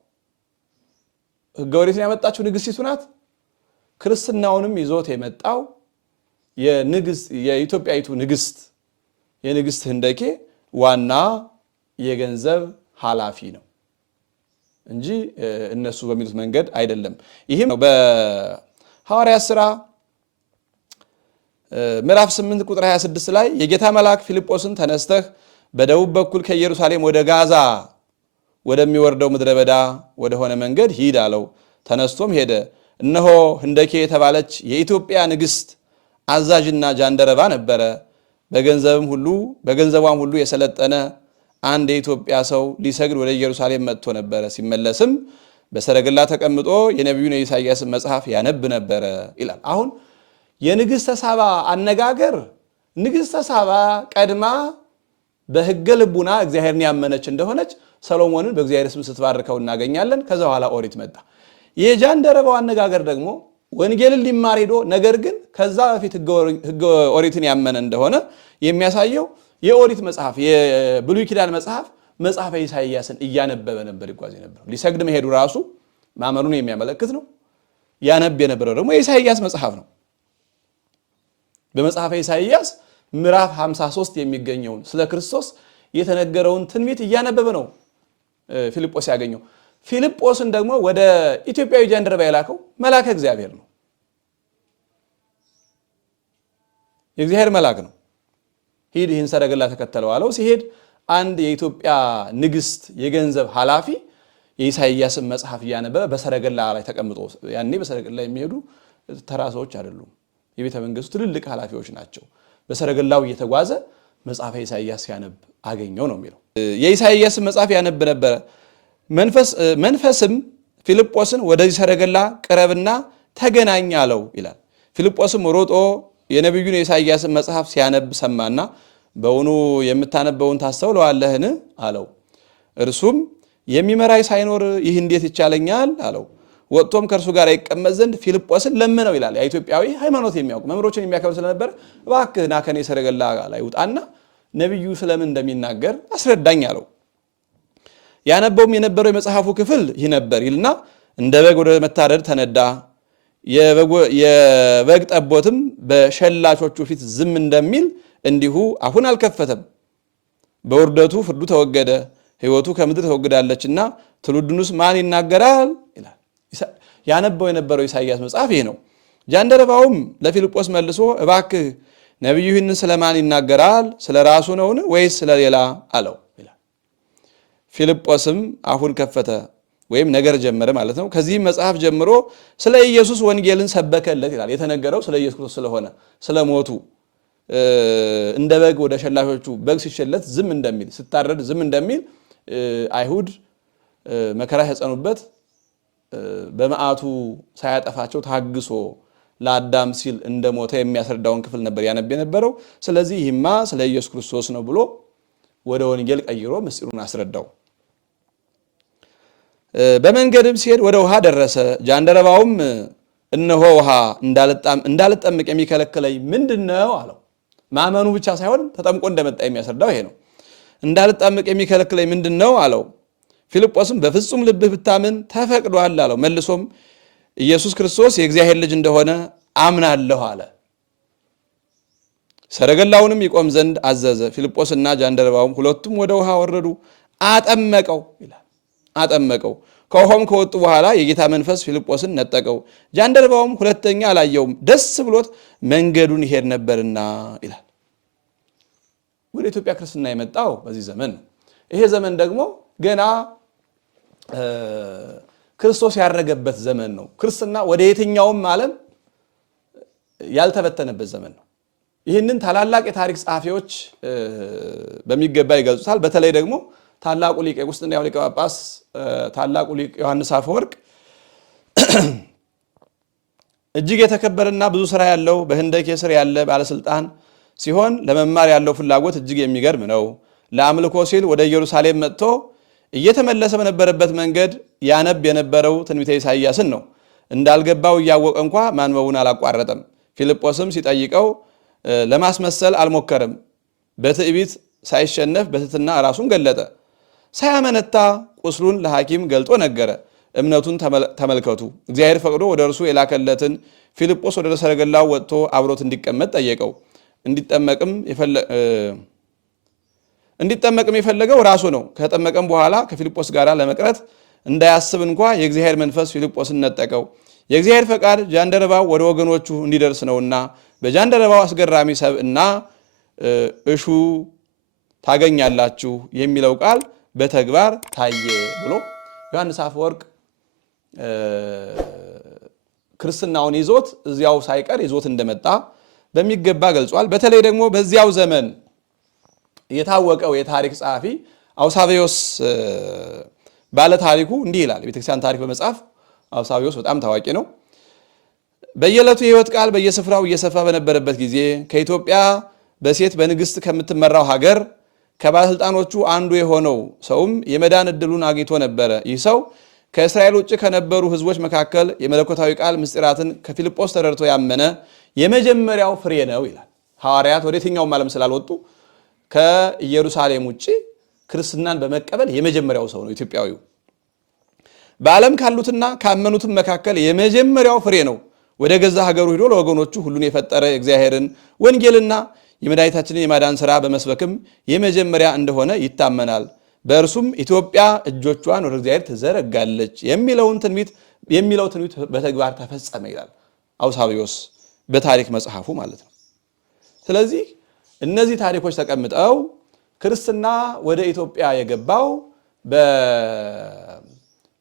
ሕገ ኦሪትን ያመጣችው ንግሥቲቱ ናት። ክርስትናውንም ይዞት የመጣው የኢትዮጵያዊቱ የንግስት ህንደኬ ዋና የገንዘብ ኃላፊ ነው እንጂ እነሱ በሚሉት መንገድ አይደለም። ይህም በሐዋርያት ሥራ ምዕራፍ 8 ቁጥር 26 ላይ የጌታ መልአክ ፊልጶስን ተነስተህ በደቡብ በኩል ከኢየሩሳሌም ወደ ጋዛ ወደሚወርደው ምድረ በዳ ወደሆነ መንገድ ሂድ አለው። ተነስቶም ሄደ። እነሆ ህንደኬ የተባለች የኢትዮጵያ ንግስት አዛዥና ጃንደረባ ነበረ። በገንዘቧም ሁሉ የሰለጠነ አንድ የኢትዮጵያ ሰው ሊሰግድ ወደ ኢየሩሳሌም መጥቶ ነበረ። ሲመለስም በሰረገላ ተቀምጦ የነቢዩን የኢሳይያስን መጽሐፍ ያነብ ነበረ ይላል። አሁን የንግሥተ ሳባ አነጋገር ንግሥተ ሳባ ቀድማ በሕገ ልቡና እግዚአብሔርን ያመነች እንደሆነች ሰሎሞንን በእግዚአብሔር ስም ስትባርከው እናገኛለን። ከዛ በኋላ ኦሪት መጣ። የጃንደረባው አነጋገር ደግሞ ወንጌልን ሊማር ሄዶ ነገር ግን ከዛ በፊት ሕገ ኦሪትን ያመነ እንደሆነ የሚያሳየው የኦሪት መጽሐፍ የብሉይ ኪዳን መጽሐፈ ኢሳይያስን እያነበበ ነበር ይጓዝ የነበረው። ሊሰግድ መሄዱ ራሱ ማመኑን የሚያመለክት ነው። ያነብ የነበረው ደግሞ የኢሳይያስ መጽሐፍ ነው። በመጽሐፈ ኢሳይያስ ምዕራፍ 53 የሚገኘውን ስለ ክርስቶስ የተነገረውን ትንቢት እያነበበ ነው ፊልጶስ ያገኘው። ፊልጶስን ደግሞ ወደ ኢትዮጵያዊ ጃንደረባ የላከው መልአከ እግዚአብሔር ነው። የእግዚአብሔር መልአክ ነው። ሂድ ይህን ሰረገላ ተከተለው አለው። ሲሄድ አንድ የኢትዮጵያ ንግስት የገንዘብ ኃላፊ የኢሳይያስን መጽሐፍ እያነበበ በሰረገላ ላይ ተቀምጦ፣ ያኔ በሰረገላ የሚሄዱ ተራ ሰዎች አይደሉም፣ የቤተ መንግስቱ ትልልቅ ኃላፊዎች ናቸው። በሰረገላው እየተጓዘ መጽሐፈ ኢሳይያስ ያነብ አገኘው ነው የሚለው። የኢሳይያስን መጽሐፍ ያነብ ነበረ። መንፈስም ፊልጶስን ወደዚህ ሰረገላ ቅረብና ተገናኝ አለው ይላል። ፊልጶስም ሮጦ የነቢዩን የኢሳይያስን መጽሐፍ ሲያነብ ሰማና በውኑ የምታነበውን ታስተውለዋለህን አለው። እርሱም የሚመራይ ሳይኖር ይህ እንዴት ይቻለኛል አለው። ወጥቶም ከእርሱ ጋር ይቀመጥ ዘንድ ፊልጶስን ለምነው ይላል። የኢትዮጵያዊ ሃይማኖት የሚያውቅ መምህሮችን የሚያከብር ስለነበረ እባክህ ና ከኔ ሰረገላ ላይ ውጣና ነቢዩ ስለምን እንደሚናገር አስረዳኝ አለው። ያነበውም የነበረው የመጽሐፉ ክፍል ይህ ነበር ይልና እንደ በግ ወደ መታረድ ተነዳ፣ የበግ ጠቦትም በሸላቾቹ ፊት ዝም እንደሚል እንዲሁ አፉን አልከፈተም። በውርደቱ ፍርዱ ተወገደ፣ ሕይወቱ ከምድር ተወግዳለችና ትውልዱንስ ማን ይናገራል ይላል። ያነበው የነበረው ኢሳይያስ መጽሐፍ ይህ ነው። ጃንደረባውም ለፊልጶስ መልሶ እባክህ ነቢዩ ይህንን ስለማን ይናገራል? ስለ ራሱ ነውን ወይስ ስለ ሌላ አለው ይላል። ፊልጶስም አፉን ከፈተ ወይም ነገር ጀመረ ማለት ነው። ከዚህም መጽሐፍ ጀምሮ ስለ ኢየሱስ ወንጌልን ሰበከለት ይላል። የተነገረው ስለ ኢየሱስ ክርስቶስ ስለሆነ ስለ ሞቱ እንደ በግ ወደ ሸላቾቹ በግ ሲሸለት ዝም እንደሚል ስታረድ ዝም እንደሚል አይሁድ መከራ ያጸኑበት በመዓቱ ሳያጠፋቸው ታግሶ ለአዳም ሲል እንደሞተ የሚያስረዳውን ክፍል ነበር ያነብ የነበረው። ስለዚህ ይህማ ስለ ኢየሱስ ክርስቶስ ነው ብሎ ወደ ወንጌል ቀይሮ ምስጢሩን አስረዳው። በመንገድም ሲሄድ ወደ ውሃ ደረሰ። ጃንደረባውም እነሆ ውሃ እንዳልጠምቅ የሚከለክለኝ ምንድን ነው አለው። ማመኑ ብቻ ሳይሆን ተጠምቆ እንደመጣ የሚያስረዳው ይሄ ነው። እንዳልጠምቅ የሚከለክለኝ ምንድን ነው አለው። ፊልጶስም በፍጹም ልብህ ብታምን ተፈቅዷል አለው። መልሶም ኢየሱስ ክርስቶስ የእግዚአብሔር ልጅ እንደሆነ አምናለሁ አለ። ሰረገላውንም ይቆም ዘንድ አዘዘ። ፊልጶስና ጃንደረባውም ሁለቱም ወደ ውሃ ወረዱ፣ አጠመቀው ይላል። አጠመቀው። ከውሃውም ከወጡ በኋላ የጌታ መንፈስ ፊልጶስን ነጠቀው። ጃንደረባውም ሁለተኛ አላየውም፣ ደስ ብሎት መንገዱን ይሄድ ነበርና ይላል። ወደ ኢትዮጵያ ክርስትና የመጣው በዚህ ዘመን ነው። ይሄ ዘመን ደግሞ ገና ክርስቶስ ያረገበት ዘመን ነው። ክርስትና ወደ የትኛውም ዓለም ያልተበተነበት ዘመን ነው። ይህንን ታላላቅ የታሪክ ጸሐፊዎች በሚገባ ይገልጹታል። በተለይ ደግሞ ታላቁ ሊቅ የቁስጥንጥንያው ሊቀ ጳጳስ ታላቁ ሊቅ ዮሐንስ አፈወርቅ እጅግ የተከበረና ብዙ ስራ ያለው በህንደኬ ስር ያለ ባለስልጣን ሲሆን ለመማር ያለው ፍላጎት እጅግ የሚገርም ነው። ለአምልኮ ሲል ወደ ኢየሩሳሌም መጥቶ እየተመለሰ በነበረበት መንገድ ያነብ የነበረው ትንቢተ ኢሳይያስን ነው። እንዳልገባው እያወቀ እንኳ ማንበቡን አላቋረጠም። ፊልጶስም ሲጠይቀው ለማስመሰል አልሞከረም። በትዕቢት ሳይሸነፍ በትሕትና ራሱን ገለጠ። ሳያመነታ ቁስሉን ለሐኪም ገልጦ ነገረ። እምነቱን ተመልከቱ። እግዚአብሔር ፈቅዶ ወደ እርሱ የላከለትን ፊልጶስ ወደ ሰረገላው ወጥቶ አብሮት እንዲቀመጥ ጠየቀው። እንዲጠመቅም የፈለገው ራሱ ነው። ከተጠመቀም በኋላ ከፊልጶስ ጋር ለመቅረት እንዳያስብ እንኳ የእግዚአብሔር መንፈስ ፊልጶስን ነጠቀው። የእግዚአብሔር ፈቃድ ጃንደረባው ወደ ወገኖቹ እንዲደርስ ነውና በጃንደረባው አስገራሚ ሰብእና እሹ ታገኛላችሁ የሚለው ቃል በተግባር ታየ ብሎ ዮሐንስ አፈወርቅ ክርስትናውን ይዞት እዚያው ሳይቀር ይዞት እንደመጣ በሚገባ ገልጿል። በተለይ ደግሞ በዚያው ዘመን የታወቀው የታሪክ ጸሐፊ አውሳብዮስ ባለ ታሪኩ እንዲህ ይላል። የቤተክርስቲያን ታሪክ በመጽሐፍ አውሳብዮስ በጣም ታዋቂ ነው። በየዕለቱ የሕይወት ቃል በየስፍራው እየሰፋ በነበረበት ጊዜ ከኢትዮጵያ በሴት በንግሥት ከምትመራው ሀገር ከባለስልጣኖቹ አንዱ የሆነው ሰውም የመዳን ዕድሉን አግኝቶ ነበረ። ይህ ሰው ከእስራኤል ውጭ ከነበሩ ሕዝቦች መካከል የመለኮታዊ ቃል ምስጢራትን ከፊልጶስ ተረድቶ ያመነ የመጀመሪያው ፍሬ ነው ይላል። ሐዋርያት ወደ የትኛውም ዓለም ስላልወጡ ከኢየሩሳሌም ውጭ ክርስትናን በመቀበል የመጀመሪያው ሰው ነው ኢትዮጵያዊው። በዓለም ካሉትና ካመኑትም መካከል የመጀመሪያው ፍሬ ነው። ወደ ገዛ ሀገሩ ሄዶ ለወገኖቹ ሁሉን የፈጠረ እግዚአብሔርን ወንጌልና የመድኃኒታችንን የማዳን ሥራ በመስበክም የመጀመሪያ እንደሆነ ይታመናል። በእርሱም ኢትዮጵያ እጆቿን ወደ እግዚአብሔር ትዘረጋለች የሚለው ትንቢት በተግባር ተፈጸመ ይላል አውሳብዮስ በታሪክ መጽሐፉ ማለት ነው። ስለዚህ እነዚህ ታሪኮች ተቀምጠው ክርስትና ወደ ኢትዮጵያ የገባው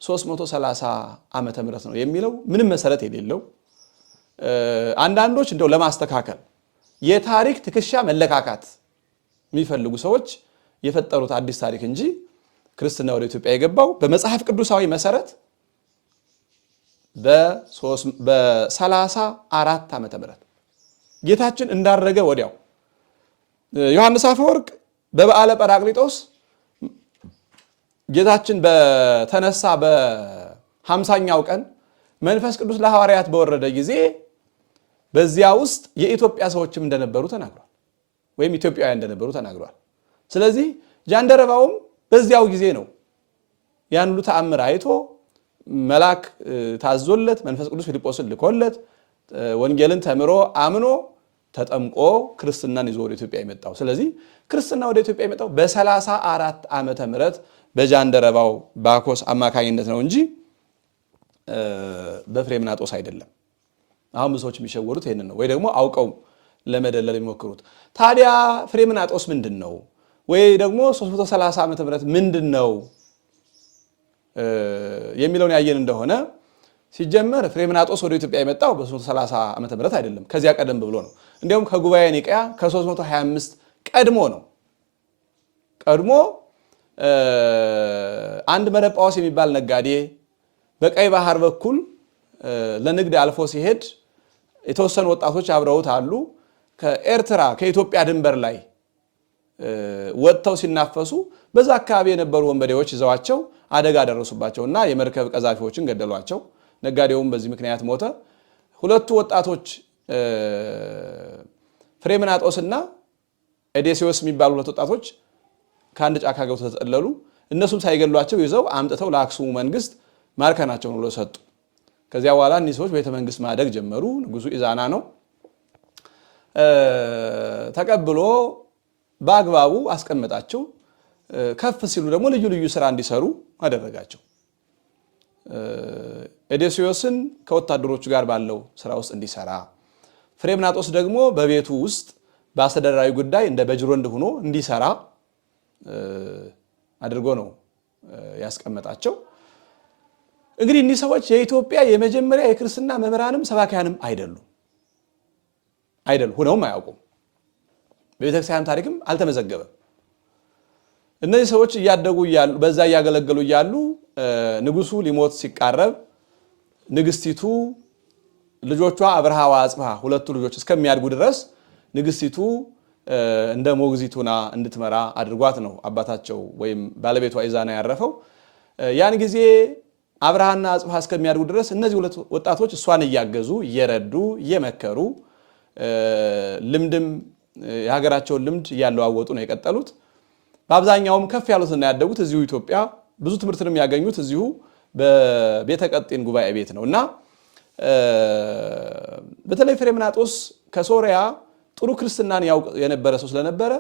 በ330 ዓመተ ምህረት ነው የሚለው ምንም መሰረት የሌለው አንዳንዶች እንደው ለማስተካከል የታሪክ ትከሻ መለካካት የሚፈልጉ ሰዎች የፈጠሩት አዲስ ታሪክ እንጂ ክርስትና ወደ ኢትዮጵያ የገባው በመጽሐፍ ቅዱሳዊ መሰረት በ34 ዓመተ ምህረት ጌታችን እንዳረገ ወዲያው ዮሐንስ አፈወርቅ በበዓለ ጰራቅሊጦስ ጌታችን በተነሳ በ50ኛው ቀን መንፈስ ቅዱስ ለሐዋርያት በወረደ ጊዜ በዚያ ውስጥ የኢትዮጵያ ሰዎችም እንደነበሩ ተናግሯል፣ ወይም ኢትዮጵያውያን እንደነበሩ ተናግሯል። ስለዚህ ጃንደረባውም በዚያው ጊዜ ነው ያን ሁሉ ተአምር አይቶ መልአክ ታዞለት መንፈስ ቅዱስ ፊልጶስን ልኮለት ወንጌልን ተምሮ አምኖ ተጠምቆ ክርስትናን ይዞ ወደ ኢትዮጵያ የመጣው። ስለዚህ ክርስትና ወደ ኢትዮጵያ የመጣው በ34 ዓመተ ምህረት በጃንደረባው ባኮስ አማካኝነት ነው እንጂ በፍሬምናጦስ አይደለም። አሁን ብዙ ሰዎች የሚሸወሩት ይሄንን ነው፣ ወይ ደግሞ አውቀው ለመደለል የሚሞክሩት። ታዲያ ፍሬምናጦስ ምንድን ነው? ወይ ደግሞ 330 ዓመተ ምህረት ምንድን ነው የሚለውን ያየን እንደሆነ ሲጀመር ፍሬምናጦስ ወደ ኢትዮጵያ የመጣው በ330 ዓመተ ምህረት አይደለም፣ ከዚያ ቀደም ብሎ ነው። እንዲያውም ከጉባኤ ኒቅያ ከ325 ቀድሞ ነው። ቀድሞ አንድ መረጳዎስ የሚባል ነጋዴ በቀይ ባህር በኩል ለንግድ አልፎ ሲሄድ የተወሰኑ ወጣቶች አብረውት አሉ። ከኤርትራ ከኢትዮጵያ ድንበር ላይ ወጥተው ሲናፈሱ በዛ አካባቢ የነበሩ ወንበዴዎች ይዘዋቸው አደጋ ደረሱባቸውና የመርከብ ቀዛፊዎችን ገደሏቸው። ነጋዴውም በዚህ ምክንያት ሞተ። ሁለቱ ወጣቶች ፍሬምናጦስና ኤዴሲዮስ የሚባሉ ሁለት ወጣቶች ከአንድ ጫካ ገብተው ተጠለሉ። እነሱም ሳይገሏቸው ይዘው አምጥተው ለአክሱሙ መንግስት ማርከናቸውን ብሎ ሰጡ። ከዚያ በኋላ እኒህ ሰዎች ቤተ መንግስት ማደግ ጀመሩ። ንጉሱ ኢዛና ነው ተቀብሎ በአግባቡ አስቀመጣቸው። ከፍ ሲሉ ደግሞ ልዩ ልዩ ስራ እንዲሰሩ አደረጋቸው። ኤዴሲዮስን ከወታደሮቹ ጋር ባለው ስራ ውስጥ እንዲሰራ፣ ፍሬምናጦስ ደግሞ በቤቱ ውስጥ በአስተዳደራዊ ጉዳይ እንደ በጅሮንድ ሆኖ እንዲሰራ አድርጎ ነው ያስቀመጣቸው። እንግዲህ እኒህ ሰዎች የኢትዮጵያ የመጀመሪያ የክርስትና መምህራንም ሰባኪያንም አይደሉም፣ ሆነውም አያውቁም። በቤተክርስቲያን ታሪክም አልተመዘገበም። እነዚህ ሰዎች እያደጉ እያሉ በዛ እያገለገሉ እያሉ ንጉሱ ሊሞት ሲቃረብ ንግስቲቱ ልጆቿ አብርሃ ወአጽብሃ ሁለቱ ልጆች እስከሚያድጉ ድረስ ንግስቲቱ እንደ ሞግዚቱና እንድትመራ አድርጓት ነው አባታቸው ወይም ባለቤቷ ኢዛና ያረፈው። ያን ጊዜ አብርሃና አጽብሃ እስከሚያድጉ ድረስ እነዚህ ሁለት ወጣቶች እሷን እያገዙ እየረዱ እየመከሩ ልምድም የሀገራቸውን ልምድ እያለዋወጡ ነው የቀጠሉት። በአብዛኛውም ከፍ ያሉትና ያደጉት እዚሁ ኢትዮጵያ፣ ብዙ ትምህርትንም ያገኙት እዚሁ በቤተ ቀጢን ጉባኤ ቤት ነውና በተለይ ፍሬምናጦስ ከሶሪያ ጥሩ ክርስትናን ያውቅ የነበረ ሰው ስለነበረ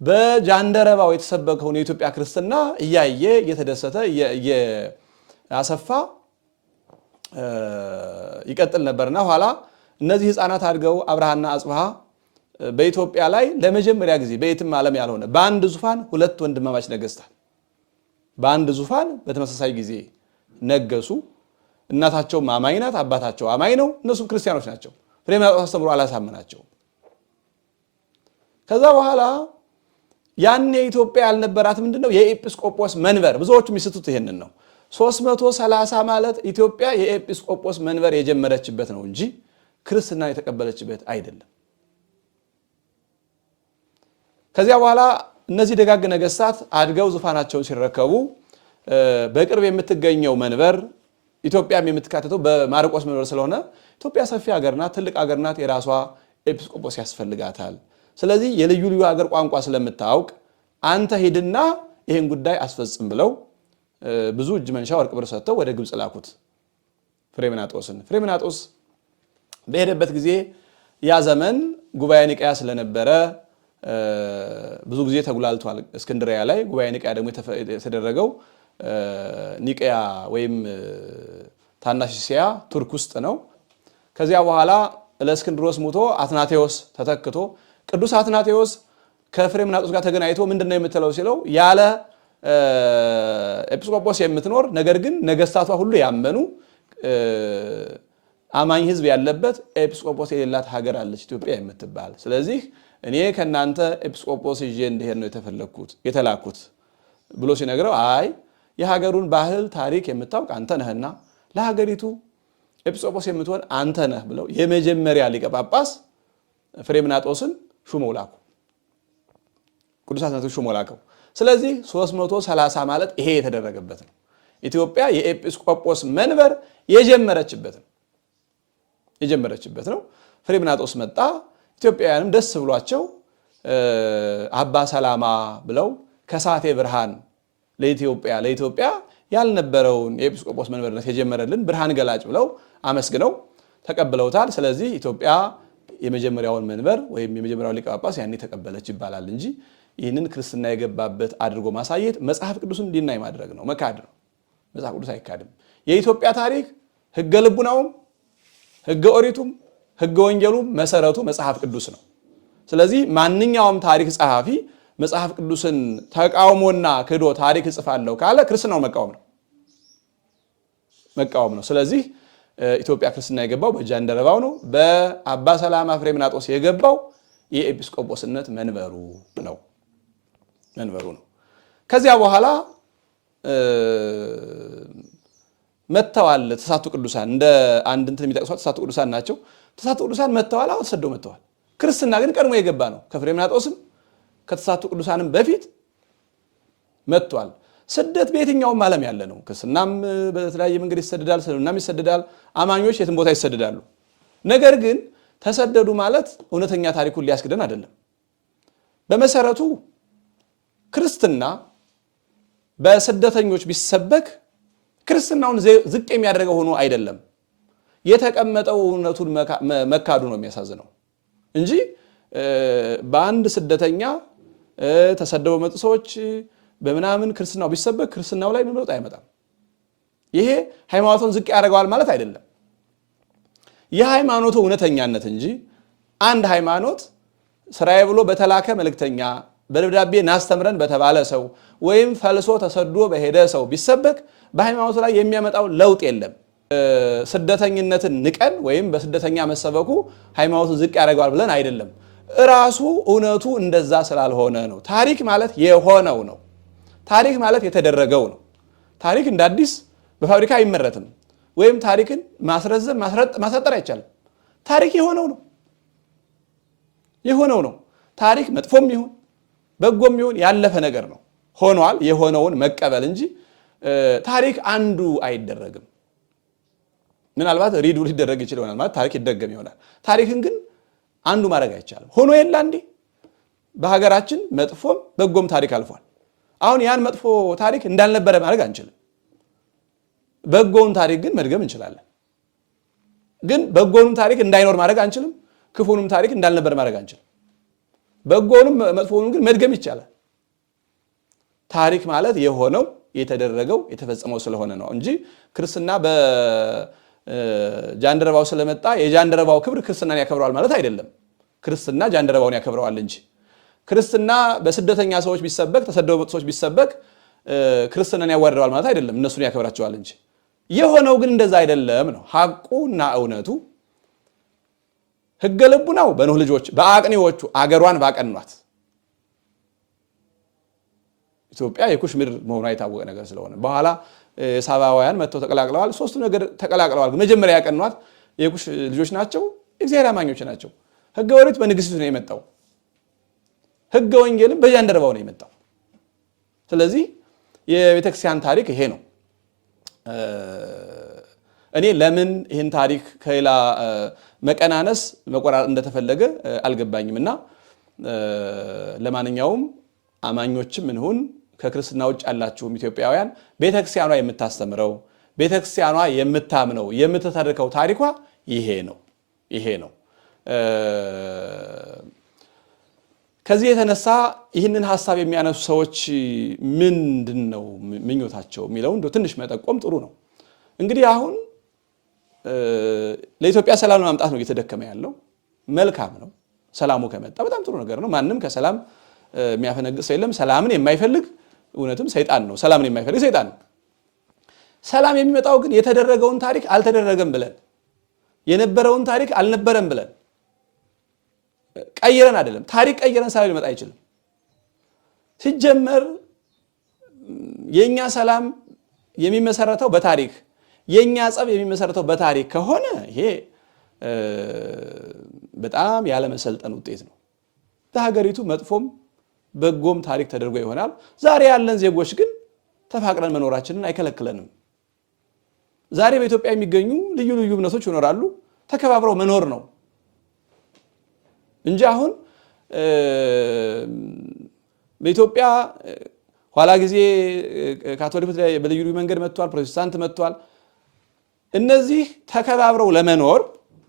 በጃንደረባው የተሰበከውን የኢትዮጵያ ክርስትና እያየ እየተደሰተ እያሰፋ ይቀጥል ነበርና ኋላ እነዚህ ህፃናት አድገው አብርሃና አጽብሃ በኢትዮጵያ ላይ ለመጀመሪያ ጊዜ በየትም ዓለም ያልሆነ በአንድ ዙፋን ሁለት ወንድማማች ነገስታት በአንድ ዙፋን በተመሳሳይ ጊዜ ነገሱ። እናታቸው አማኝ ናት፣ አባታቸው አማኝ ነው፣ እነሱም ክርስቲያኖች ናቸው። ፍሬምናጦስ አስተምሮ አላሳመናቸው። ከዛ በኋላ ያኔ ኢትዮጵያ ያልነበራት ምንድነው? የኤጲስቆጶስ መንበር። ብዙዎቹ የሚስቱት ይሄንን ነው። 330 ማለት ኢትዮጵያ የኤጲስቆጶስ መንበር የጀመረችበት ነው እንጂ ክርስትና የተቀበለችበት አይደለም። ከዚያ በኋላ እነዚህ ደጋግ ነገስታት አድገው ዙፋናቸውን ሲረከቡ በቅርብ የምትገኘው መንበር ኢትዮጵያም የምትካተተው በማርቆስ መንበር ስለሆነ ኢትዮጵያ ሰፊ ሀገር ናት፣ ትልቅ ሀገር ናት፣ የራሷ ኤጲስቆጶስ ያስፈልጋታል። ስለዚህ የልዩ ልዩ ሀገር ቋንቋ ስለምታውቅ አንተ ሄድና ይሄን ጉዳይ አስፈጽም ብለው ብዙ እጅ መንሻ ወርቅ ብር ሰጥተው ወደ ግብጽ ላኩት ፍሬምናጦስን። ፍሬምናጦስ በሄደበት ጊዜ ያ ዘመን ጉባኤ ኒቅያ ስለነበረ ብዙ ጊዜ ተጉላልቷል። እስክንድሪያ ላይ ጉባኤ ኒቅያ ደግሞ የተደረገው ኒቅያ ወይም ታናሽ እስያ ቱርክ ውስጥ ነው። ከዚያ በኋላ ለእስክንድሮስ ሞቶ አትናቴዎስ ተተክቶ ቅዱስ አትናቴዎስ ከፍሬምናጦስ ጋር ተገናኝቶ ምንድነው የምትለው ሲለው ያለ ኤጲስቆጶስ የምትኖር ነገር ግን ነገስታቷ ሁሉ ያመኑ አማኝ ህዝብ ያለበት ኤጲስቆጶስ የሌላት ሀገር አለች ኢትዮጵያ የምትባል። ስለዚህ እኔ ከናንተ ኤጲስቆጶስ ይዤ እንድሄድ ነው የተላኩት ብሎ ሲነግረው አይ የሀገሩን ባህል ታሪክ የምታውቅ አንተ ነህና ለሀገሪቱ ኤጲስቆጶስ የምትሆን አንተ ነህ ብለው የመጀመሪያ ሊቀ ጳጳስ ፍሬምናጦስን ሹመው ላኩ። ቅዱስ አትናቴዎስ ሹመው ላከው። ስለዚህ 330 ማለት ይሄ የተደረገበት ነው። ኢትዮጵያ የኤጲስቆጶስ መንበር የጀመረችበት ነው። ፍሬምናጦስ መጣ። ኢትዮጵያውያንም ደስ ብሏቸው አባ ሰላማ ብለው ከሳቴ ብርሃን ለኢትዮጵያ ያልነበረውን የኤጲስቆጶስ መንበርነት የጀመረልን ብርሃን ገላጭ ብለው አመስግነው ተቀብለውታል። ስለዚህ ኢትዮጵያ የመጀመሪያውን መንበር ወይም የመጀመሪያውን ሊቀ ጳጳስ ያኔ ተቀበለች ይባላል እንጂ ይህንን ክርስትና የገባበት አድርጎ ማሳየት መጽሐፍ ቅዱስን እንዲናይ ማድረግ ነው፣ መካድ ነው። መጽሐፍ ቅዱስ አይካድም። የኢትዮጵያ ታሪክ ህገ ልቡናውም ህገ ኦሪቱም ህገ ወንጌሉም መሰረቱ መጽሐፍ ቅዱስ ነው። ስለዚህ ማንኛውም ታሪክ ጸሐፊ መጽሐፍ ቅዱስን ተቃውሞና ክዶ ታሪክ እጽፋለሁ ካለ ክርስትናው መቃወም ነው። ስለዚህ ኢትዮጵያ ክርስትና የገባው በጃንደረባው ነው። በአባ ሰላማ ፍሬምናጦስ የገባው የኤጲስቆጶስነት መንበሩ ነው። ከዚያ በኋላ መተዋል ተሳቱ ቅዱሳን እንደ አንድ እንትን የሚጠቅሷት ተሳቱ ቅዱሳን ናቸው። ተሳቱ ቅዱሳን መተዋል፣ ተሰደው መተዋል። ክርስትና ግን ቀድሞ የገባ ነው። ከፍሬምናጦስም ከተሳቱ ቅዱሳንም በፊት መጥቷል። ስደት በየትኛውም ዓለም ያለ ነው። ክርስትናም በተለያየ መንገድ ይሰደዳል፣ እስልምናም ይሰደዳል። አማኞች የትም ቦታ ይሰደዳሉ። ነገር ግን ተሰደዱ ማለት እውነተኛ ታሪኩን ሊያስክደን አይደለም። በመሰረቱ ክርስትና በስደተኞች ቢሰበክ ክርስትናውን ዝቅ የሚያደርገው ሆኖ አይደለም። የተቀመጠው እውነቱን መካዱ ነው የሚያሳዝነው እንጂ በአንድ ስደተኛ ተሰደው መጡ ሰዎች በምናምን ክርስትናው ቢሰበክ ክርስትናው ላይ ለውጥ አይመጣም። ይሄ ሃይማኖቱን ዝቅ ያደርገዋል ማለት አይደለም። የሃይማኖቱ እውነተኛነት እንጂ አንድ ሃይማኖት ስራዬ ብሎ በተላከ መልእክተኛ በደብዳቤ ናስተምረን በተባለ ሰው ወይም ፈልሶ ተሰዶ በሄደ ሰው ቢሰበክ በሃይማኖቱ ላይ የሚያመጣው ለውጥ የለም። ስደተኝነትን ንቀን ወይም በስደተኛ መሰበኩ ሃይማኖቱን ዝቅ ያደርገዋል ብለን አይደለም። ራሱ እውነቱ እንደዛ ስላልሆነ ነው። ታሪክ ማለት የሆነው ነው። ታሪክ ማለት የተደረገው ነው። ታሪክ እንደ አዲስ በፋብሪካ አይመረትም። ወይም ታሪክን ማስረዘም ማሳጠር አይቻልም። ታሪክ የሆነው ነው። ታሪክ መጥፎም ይሁን በጎም ይሁን ያለፈ ነገር ነው። ሆኗል። የሆነውን መቀበል እንጂ ታሪክ አንዱ አይደረግም። ምናልባት ሪዱ ሊደረግ ይችል ይሆናል ማለት ታሪክ ይደገም ይሆናል። ታሪክን ግን አንዱ ማድረግ አይቻልም። ሆኖ የለ አንዴ በሀገራችን መጥፎም በጎም ታሪክ አልፏል። አሁን ያን መጥፎ ታሪክ እንዳልነበረ ማድረግ አንችልም። በጎውን ታሪክ ግን መድገም እንችላለን። ግን በጎውንም ታሪክ እንዳይኖር ማድረግ አንችልም። ክፉንም ታሪክ እንዳልነበር ማድረግ አንችልም። በጎውንም መጥፎውንም ግን መድገም ይቻላል። ታሪክ ማለት የሆነው የተደረገው የተፈጸመው ስለሆነ ነው እንጂ ክርስትና በጃንደረባው ስለመጣ የጃንደረባው ክብር ክርስትናን ያከብረዋል ማለት አይደለም። ክርስትና ጃንደረባውን ያከብረዋል እንጂ ክርስትና በስደተኛ ሰዎች ቢሰበክ ተሰደው በመጡ ሰዎች ቢሰበክ ክርስትናን ያዋርደዋል ማለት አይደለም። እነሱን ያከብራቸዋል እንጂ የሆነው ግን እንደዛ አይደለም ነው ሐቁና እውነቱ። ሕገ ልቡናው በኖህ ልጆች በአቅኒዎቹ አገሯን ባቀኗት ኢትዮጵያ የኩሽ ምድር መሆኗ የታወቀ ነገር ስለሆነ በኋላ ሳባውያን መጥተው ተቀላቅለዋል። ሶስቱ ነገር ተቀላቅለዋል። መጀመሪያ ያቀኗት የኩሽ ልጆች ናቸው፣ እግዚአብሔር አማኞች ናቸው። ሕገ ኦሪት በንግስቱ ነው የመጣው፣ ሕገ ወንጌልም በጃንደረባው ነው የመጣው። ስለዚህ የቤተክርስቲያን ታሪክ ይሄ ነው። እኔ ለምን ይህን ታሪክ ከሌላ መቀናነስ መቆራረጥ እንደተፈለገ አልገባኝም። እና ለማንኛውም አማኞችም እንሁን ከክርስትና ውጭ ያላችሁም ኢትዮጵያውያን ቤተክርስቲያኗ የምታስተምረው ቤተክርስቲያኗ የምታምነው የምትተርከው ታሪኳ ይሄ ነው። ከዚህ የተነሳ ይህንን ሐሳብ የሚያነሱ ሰዎች ምንድነው ምኞታቸው የሚለው እንደው ትንሽ መጠቆም ጥሩ ነው። እንግዲህ አሁን ለኢትዮጵያ ሰላም ማምጣት ነው እየተደከመ ያለው። መልካም ነው። ሰላሙ ከመጣ በጣም ጥሩ ነገር ነው። ማንም ከሰላም የሚያፈነግጥ ሰው የለም። ሰላምን የማይፈልግ እውነትም ሰይጣን ነው። ሰላምን የማይፈልግ ሰይጣን ነው። ሰላም የሚመጣው ግን የተደረገውን ታሪክ አልተደረገም ብለን የነበረውን ታሪክ አልነበረም ብለን ቀይረን አይደለም። ታሪክ ቀይረን ሰላም ሊመጣ አይችልም። ሲጀመር የኛ ሰላም የሚመሰረተው በታሪክ የኛ ጸብ የሚመሰረተው በታሪክ ከሆነ ይሄ በጣም ያለ መሰልጠን ውጤት ነው። በሀገሪቱ መጥፎም በጎም ታሪክ ተደርጎ ይሆናል። ዛሬ ያለን ዜጎች ግን ተፋቅረን መኖራችንን አይከለክለንም። ዛሬ በኢትዮጵያ የሚገኙ ልዩ ልዩ እምነቶች ይኖራሉ። ተከባብረው መኖር ነው እንጂ አሁን በኢትዮጵያ ኋላ ጊዜ ካቶሊክ በልዩ ልዩ መንገድ መጥቷል፣ ፕሮቴስታንት መጥቷል። እነዚህ ተከባብረው ለመኖር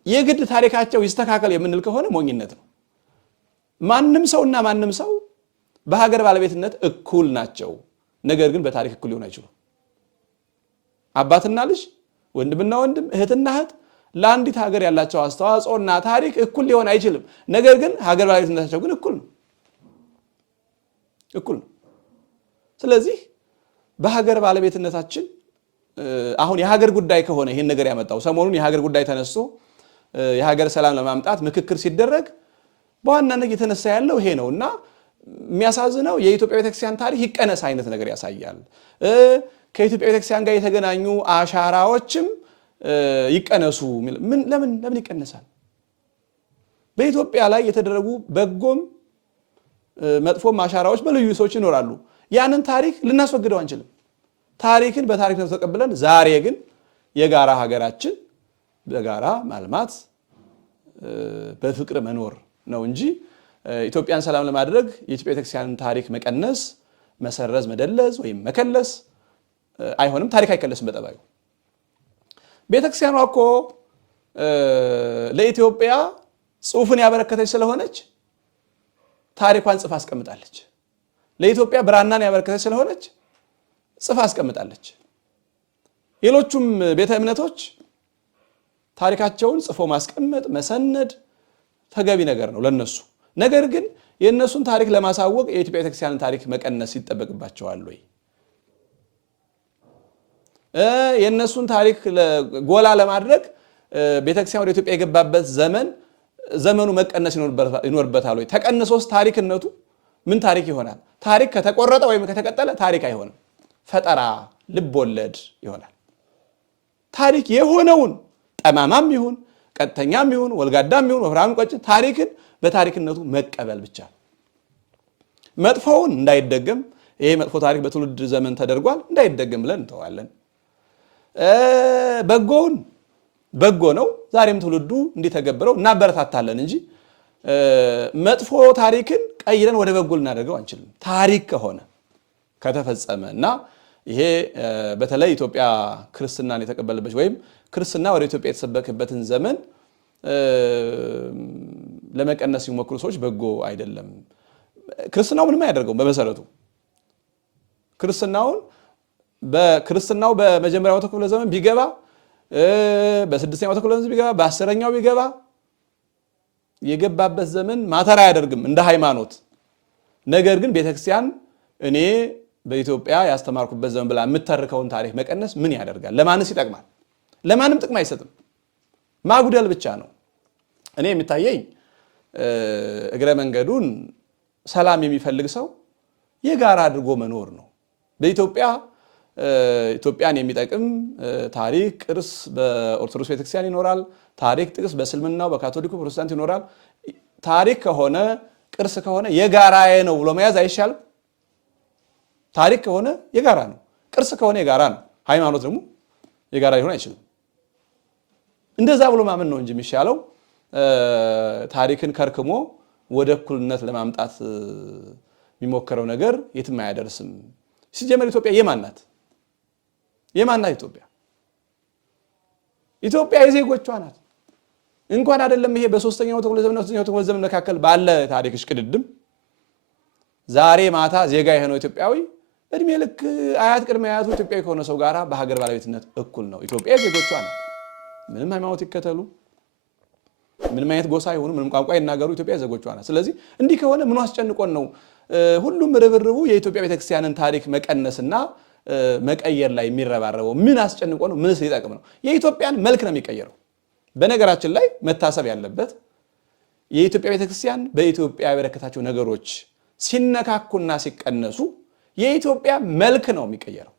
የግድ ታሪካቸው ይስተካከል የምንል ከሆነ ሞኝነት ነው። ማንም ሰውና ማንም ሰው በሀገር ባለቤትነት እኩል ናቸው። ነገር ግን በታሪክ እኩል ሊሆን አይችሉም። አባትና ልጅ፣ ወንድምና ወንድም፣ እህትና እህት ለአንዲት ሀገር ያላቸው አስተዋጽኦና ታሪክ እኩል ሊሆን አይችልም። ነገር ግን ሀገር ባለቤትነታቸው ግን እኩል ነው። ስለዚህ በሀገር ባለቤትነታችን አሁን የሀገር ጉዳይ ከሆነ ይህን ነገር ያመጣው ሰሞኑን የሀገር ጉዳይ ተነስቶ የሀገር ሰላም ለማምጣት ምክክር ሲደረግ በዋናነት እየተነሳ ያለው ይሄ ነው እና የሚያሳዝነው የኢትዮጵያ ቤተክርስቲያን ታሪክ ይቀነስ አይነት ነገር ያሳያል። ከኢትዮጵያ ቤተክርስቲያን ጋር የተገናኙ አሻራዎችም ይቀነሱ። ለምን ይቀነሳል? በኢትዮጵያ ላይ የተደረጉ በጎም መጥፎም አሻራዎች በልዩ ሰዎች ይኖራሉ። ያንን ታሪክ ልናስወግደው አንችልም። ታሪክን በታሪክነት ተቀብለን ዛሬ ግን የጋራ ሀገራችን በጋራ ማልማት በፍቅር መኖር ነው እንጂ ኢትዮጵያን ሰላም ለማድረግ የኢትዮጵያ ቤተክርስቲያንን ታሪክ መቀነስ፣ መሰረዝ፣ መደለዝ ወይም መከለስ አይሆንም። ታሪክ አይከለስም በጠባዩ። ቤተክርስቲያኗ እኮ ለኢትዮጵያ ጽሑፍን ያበረከተች ስለሆነች ታሪኳን ጽፋ አስቀምጣለች። ለኢትዮጵያ ብራናን ያበረከተች ስለሆነች ጽፋ አስቀምጣለች። ሌሎቹም ቤተ እምነቶች ታሪካቸውን ጽፎ ማስቀመጥ መሰነድ ተገቢ ነገር ነው ለነሱ። ነገር ግን የነሱን ታሪክ ለማሳወቅ የኢትዮጵያ ቤተክርስቲያንን ታሪክ መቀነስ ይጠበቅባቸዋል ወይ? የነሱን ታሪክ ጎላ ለማድረግ ቤተክርስቲያን ወደ ኢትዮጵያ የገባበት ዘመኑ መቀነስ ይኖርበታል ወይ? ተቀንሶስ ታሪክነቱ ምን ታሪክ ይሆናል? ታሪክ ከተቆረጠ ወይም ከተቀጠለ ታሪክ አይሆንም፣ ፈጠራ ልብ ወለድ ይሆናል። ታሪክ የሆነውን ጠማማም ይሁን ቀጥተኛም ይሁን ወልጋዳም ይሁን ወፍራም ቆጭ ታሪክን በታሪክነቱ መቀበል ብቻ። መጥፎውን እንዳይደገም ይሄ መጥፎ ታሪክ በትውልድ ዘመን ተደርጓል እንዳይደገም ብለን እንተዋለን። በጎውን በጎ ነው ዛሬም ትውልዱ እንዲተገብረው እናበረታታለን እንጂ መጥፎ ታሪክን ቀይረን ወደ በጎ ልናደርገው አንችልም። ታሪክ ከሆነ ከተፈጸመ እና ይሄ በተለይ ኢትዮጵያ ክርስትናን የተቀበለበት ወይም ክርስትና ወደ ኢትዮጵያ የተሰበከበትን ዘመን ለመቀነስ ሲሞክሩ ሰዎች በጎ አይደለም። ክርስትናው ምንም አያደርገው በመሰረቱ ክርስትናው በመጀመሪያው መቶ ክፍለ ዘመን ቢገባ በ6ኛው መቶ ክፍለ ዘመን ቢገባ በ10ኛው ቢገባ የገባበት ዘመን ማተር አያደርግም እንደ ሃይማኖት። ነገር ግን ቤተክርስቲያን እኔ በኢትዮጵያ ያስተማርኩበት ዘመን ብላ የምትተርከውን ታሪክ መቀነስ ምን ያደርጋል? ለማንስ ይጠቅማል? ለማንም ጥቅም አይሰጥም። ማጉደል ብቻ ነው። እኔ የሚታየኝ እግረ መንገዱን ሰላም የሚፈልግ ሰው የጋራ አድርጎ መኖር ነው። ኢትዮጵያን የሚጠቅም ታሪክ ቅርስ በኦርቶዶክስ ቤተክርስቲያን ይኖራል። ታሪክ ጥቅስ በእስልምናው በካቶሊኩ ፕሮቴስታንት ይኖራል። ታሪክ ከሆነ ቅርስ ከሆነ የጋራዬ ነው ብሎ መያዝ አይሻልም? ታሪክ ከሆነ የጋራ ነው፣ ቅርስ ከሆነ የጋራ ነው። ሃይማኖት ደግሞ የጋራ ሊሆን አይችልም። እንደዛ ብሎ ማመን ነው እንጂ የሚሻለው ታሪክን ከርክሞ ወደ እኩልነት ለማምጣት የሚሞከረው ነገር የትም አያደርስም። ሲጀመር ኢትዮጵያ የማን ናት? ኢትዮጵያ የዜጎቿ ናት። እንኳን አይደለም ይሄ በ3ኛው መቶ ክፍለ ዘመንና 4ኛው ክፍለ ዘመን መካከል ባለ ታሪክ እሽቅድድም ዛሬ ማታ ዜጋ የሆነው ኢትዮጵያዊ እድሜ ልክ አያት ቅድመ አያቱ ኢትዮጵያዊ ከሆነ ሰው ጋራ በሀገር ባለቤትነት እኩል ነው። ኢትዮጵያ የዜጎቿ ናት። ምንም ሃይማኖት ይከተሉ፣ ምንም አይነት ጎሳ ይሁኑ፣ ምንም ቋንቋ ይናገሩ፣ ኢትዮጵያ የዜጎቿ ናት። ስለዚህ እንዲህ ከሆነ ምን አስጨንቆን ነው ሁሉም ርብርቡ የኢትዮጵያ ቤተክርስቲያንን ታሪክ መቀነስና መቀየር ላይ የሚረባረበው? ምን አስጨንቆ ነው? ምንስ ሊጠቅም ነው? የኢትዮጵያን መልክ ነው የሚቀየረው። በነገራችን ላይ መታሰብ ያለበት የኢትዮጵያ ቤተክርስቲያን በኢትዮጵያ ያበረከታቸው ነገሮች ሲነካኩና ሲቀነሱ የኢትዮጵያ መልክ ነው የሚቀየረው።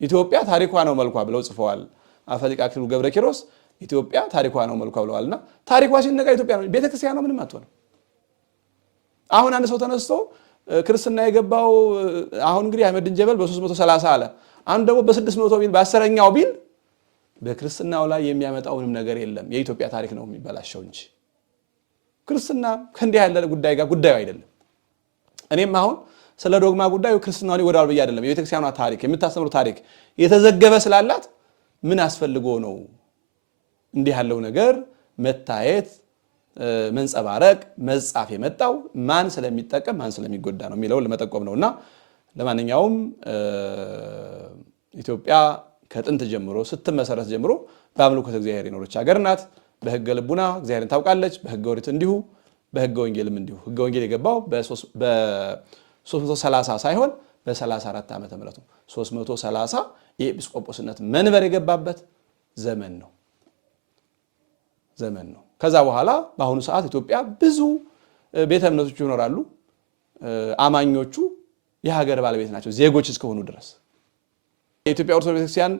ኢትዮጵያ ታሪኳ ነው መልኳ ብለው ጽፈዋል አፈሊቅ አክሊሉ ገብረ ኪሮስ። ኢትዮጵያ ታሪኳ ነው መልኳ ብለዋልና ታሪኳ ሲነካ ኢትዮጵያ ነው። ቤተክርስቲያን ነው ምንም አትሆንም። አሁን አንድ ሰው ተነስቶ ክርስትና የገባው አሁን እንግዲህ አህመድን ጀበል በ330 አለ፣ አንዱ ደግሞ በ600 ቢል በ10ኛው ቢል በክርስትናው ላይ የሚያመጣውንም ነገር የለም። የኢትዮጵያ ታሪክ ነው የሚበላሸው እንጂ ክርስትና ከእንዲህ ያለ ጉዳይ ጋር ጉዳዩ አይደለም። እኔም አሁን ስለ ዶግማ ጉዳዩ ክርስትናው ሊወዳል ብዬ አይደለም። የቤተክርስቲያኗ ታሪክ የምታስተምሩ ታሪክ የተዘገበ ስላላት ምን አስፈልጎ ነው እንዲህ ያለው ነገር መታየት፣ መንጸባረቅ፣ መጻፍ የመጣው ማን ስለሚጠቀም ማን ስለሚጎዳ ነው የሚለውን ለመጠቆም ነውና ለማንኛውም ኢትዮጵያ ከጥንት ጀምሮ ስትመሰረት ጀምሮ በአምልኮተ እግዚአብሔር የኖረች ሀገር ናት። በሕገ ልቡና እግዚአብሔርን ታውቃለች። በሕገ ኦሪት እንዲሁ፣ በሕገ ወንጌልም እንዲሁ። ሕገ ወንጌል የገባው በ330 ሳይሆን በ34 ዓመተ ምህረት ነው። 330 የኤጲስቆጶስነት መንበር የገባበት ዘመን ነው። ከዛ በኋላ በአሁኑ ሰዓት ኢትዮጵያ ብዙ ቤተ እምነቶች ይኖራሉ። አማኞቹ የሀገር ባለቤት ናቸው ዜጎች እስከሆኑ ድረስ። የኢትዮጵያ ኦርቶዶክስ ቤተክርስቲያን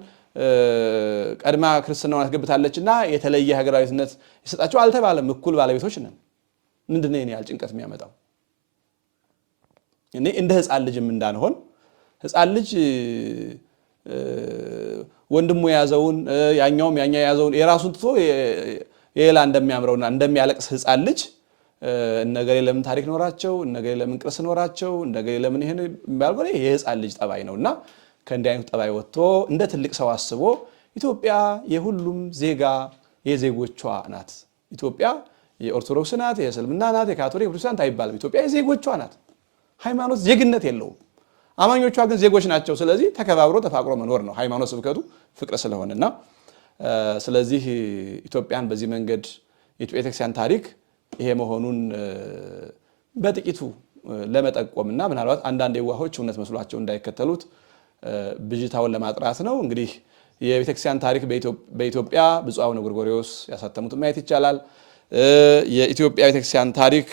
ቀድማ ክርስትናውን አስገብታለችና የተለየ ሀገራዊነት ይሰጣቸው አልተባለም። እኩል ባለቤቶች ነን። ምንድነው የኔ ያህል ጭንቀት የሚያመጣው? እኔ እንደ ህፃን ልጅም እንዳንሆን ህፃን ልጅ ወንድሙ የያዘውን ያኛውም ያኛ የያዘውን የራሱን ትቶ የሌላ እንደሚያምረውና እንደሚያለቅስ ህፃን ልጅ እነገሌ ለምን ታሪክ ኖራቸው፣ እነገሌ ለምን ቅርስ ኖራቸው፣ እነገሌ ለምን ይሄን የሚባለው የህፃን ልጅ ጠባይ ነውና ከእንዲህ አይነት ጠባይ ወጥቶ እንደ ትልቅ ሰው አስቦ ኢትዮጵያ የሁሉም ዜጋ የዜጎቿ ናት። ኢትዮጵያ የኦርቶዶክስ ናት፣ የእስልምና ናት፣ የካቶሊክ ፕሮቴስታንት አይባልም። ኢትዮጵያ የዜጎቿ ናት። ሃይማኖት ዜግነት የለውም። አማኞቿ ግን ዜጎች ናቸው። ስለዚህ ተከባብሮ ተፋቅሮ መኖር ነው ሃይማኖት ስብከቱ ፍቅር ስለሆነና ስለዚህ ኢትዮጵያን በዚህ መንገድ የኢትዮጵያ ቤተክርስቲያን ታሪክ ይሄ መሆኑን በጥቂቱ ለመጠቆምና ምናልባት አንዳንድ የዋሆች እውነት መስሏቸው እንዳይከተሉት ብጅታውን ለማጥራት ነው። እንግዲህ የቤተክርስቲያን ታሪክ በኢትዮጵያ ብፁዕ አቡነ ጎርጎርዮስ ያሳተሙት ማየት ይቻላል። የኢትዮጵያ ቤተክርስቲያን ታሪክ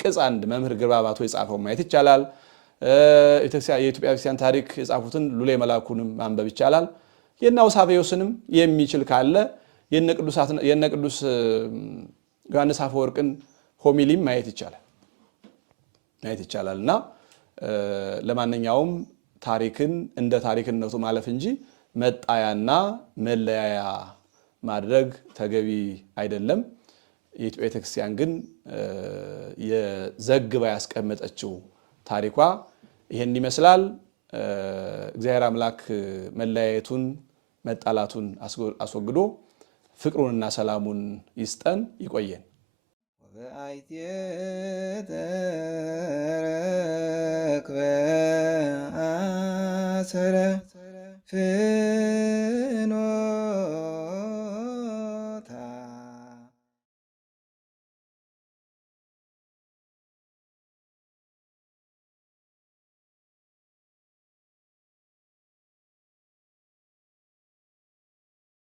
ቅጽ 1 መምህር ግርባባቶ የጻፈው ማየት ይቻላል። የኢትዮጵያ ቤተክርስቲያን ታሪክ የጻፉትን ሉሌ መላኩንም ማንበብ ይቻላል። የነ አውሳብዮስንም የሚችል ካለ የነ ቅዱስ ዮሐንስ አፈወርቅን ሆሚሊም ማየት ይቻላልና ለማንኛውም ታሪክን እንደ ታሪክነቱ ማለፍ እንጂ መጣያና መለያያ ማድረግ ተገቢ አይደለም። የኢትዮጵያ ቤተክርስቲያን ግን የዘግባ ያስቀመጠችው ታሪኳ ይሄን ይመስላል። እግዚአብሔር አምላክ መለያየቱን መጣላቱን አስወግዶ ፍቅሩንና ሰላሙን ይስጠን፣ ይቆየን። ተረክበ አሰረ